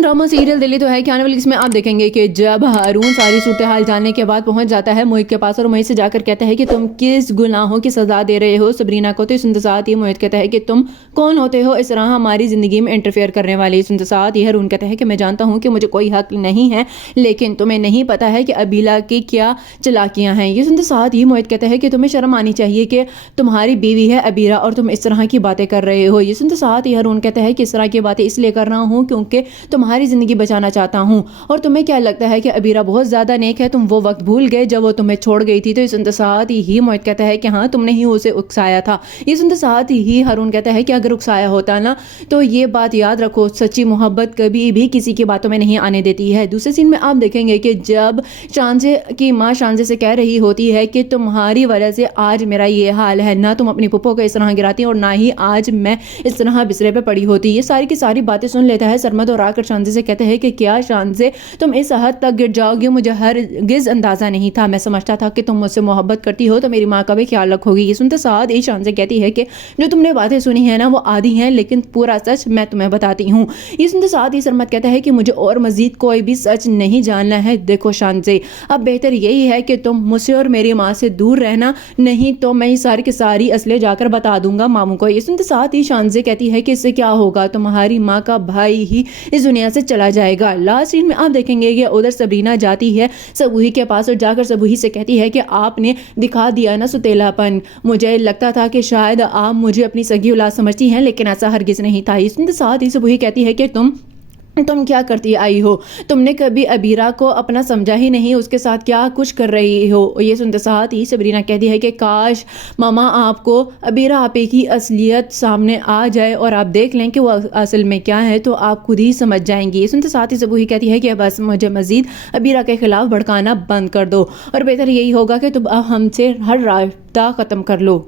Drama serial Delhi तो है कि आने वाली इसमें आप देखेंगे कि जब हारून सारी सूरत हाल जानने के बाद पहुंच जाता है मोहित के पास और मोहित से जाकर कहता है कि तुम किस गुनाहों की सजा दे रहे हो सबरीना को। तो इस साथ ही मोहित कहता है कि तुम कौन होते हो इस तरह हमारी जिंदगी में इंटरफेयर करने वाले। इस साथ ही हारून कहता है कि मैं जानता हूँ कि मुझे कोई हक नहीं है, लेकिन तुम्हें नहीं पता है कि अबीला की क्या चलाकियां हैं। ये साथ ही मोहित कहता है कि तुम्हें शर्म आनी चाहिए कि तुम्हारी बीवी है अबीरा और तुम इस तरह की बातें कर रहे हो। ये साथ ही हारून कहता है कि इस तरह की बातें इसलिए कर रहा हूँ क्योंकि तुम्हारी जिंदगी बचाना चाहता हूं और तुम्हें क्या लगता है कि अबीरा बहुत ज्यादा नेक है, तुम वो वक्त भूल गए जब वो तुम्हें छोड़ गई थी। तो इस साथ ही मोहित कहता है कि हाँ तुमने ही उसे उकसाया था। इस साथ ही हारून कहता है कि अगर उकसाया होता ना तो ये बात याद रखो, सच्ची मोहब्बत कभी भी किसी की बातों में नहीं आने देती है। दूसरे सीन में आप देखेंगे कि जब शांजे की माँ शांजे से कह रही होती है कि तुम्हारी वजह से आज मेरा ये हाल है, ना तुम अपनी पुप्पो को इस तरह गिराती और ना ही आज मैं इस तरह बिस्तरे पे पड़ी होती। ये सारी की सारी बातें सुन लेता है सरमद और आकर शांजे से कहते हैं कि क्या शांजे तुम इस हद तक गिर जाओगे, मुझे हरगिज अंदाजा नहीं था, मैं समझता था कि तुम मुझसे मोहब्बत करती हो तो मेरी माँ का भी ख्याल रखोगी। ये सुनते साथ ही शांजे कहती है कि जो तुमने बातें सुनी है ना वो आधी हैं, लेकिन पूरा सच मैं तुम्हें बताती हूँ। ये सुनते साथ ही सरमद कहता है कि मुझे और मजीद कोई भी सच नहीं जानना है। देखो शांजे, अब बेहतर यही है कि तुम मुझसे और मेरी माँ से दूर रहना, नहीं तो मैं ये सारी की सारी असलियत जाकर बता दूंगा मामू को। ये सुनते साथ ही शांजे कहती है कि इससे क्या होगा, तुम्हारी माँ का भाई ही इस दुनिया से चला जाएगा। लास्ट सीन में आप देखेंगे कि उधर सबरीना जाती है सबूही के पास और जाकर सबूही से कहती है कि आपने दिखा दिया ना सुतेलापन, मुझे लगता था कि शायद आप मुझे अपनी सगी औलाद समझती हैं, लेकिन ऐसा हरगिज नहीं था। इसके साथ ही सबूही कहती है कि तुम क्या करती आई हो, तुमने कभी अबीरा को अपना समझा ही नहीं, उसके साथ क्या कुछ कर रही हो। ये सुनते साथ ही सबरीना कहती है कि काश मामा आपको अबीरा आपे की असलियत सामने आ जाए और आप देख लें कि वो असल में क्या है, तो आप खुद ही समझ जाएंगी। ये सुनते साथ ही सबूही कहती है कि बस मुझे मजीद अबीरा के खिलाफ भड़काना बंद कर दो और बेहतर यही होगा कि तुम हमसे हर रास्ता ख़त्म कर लो।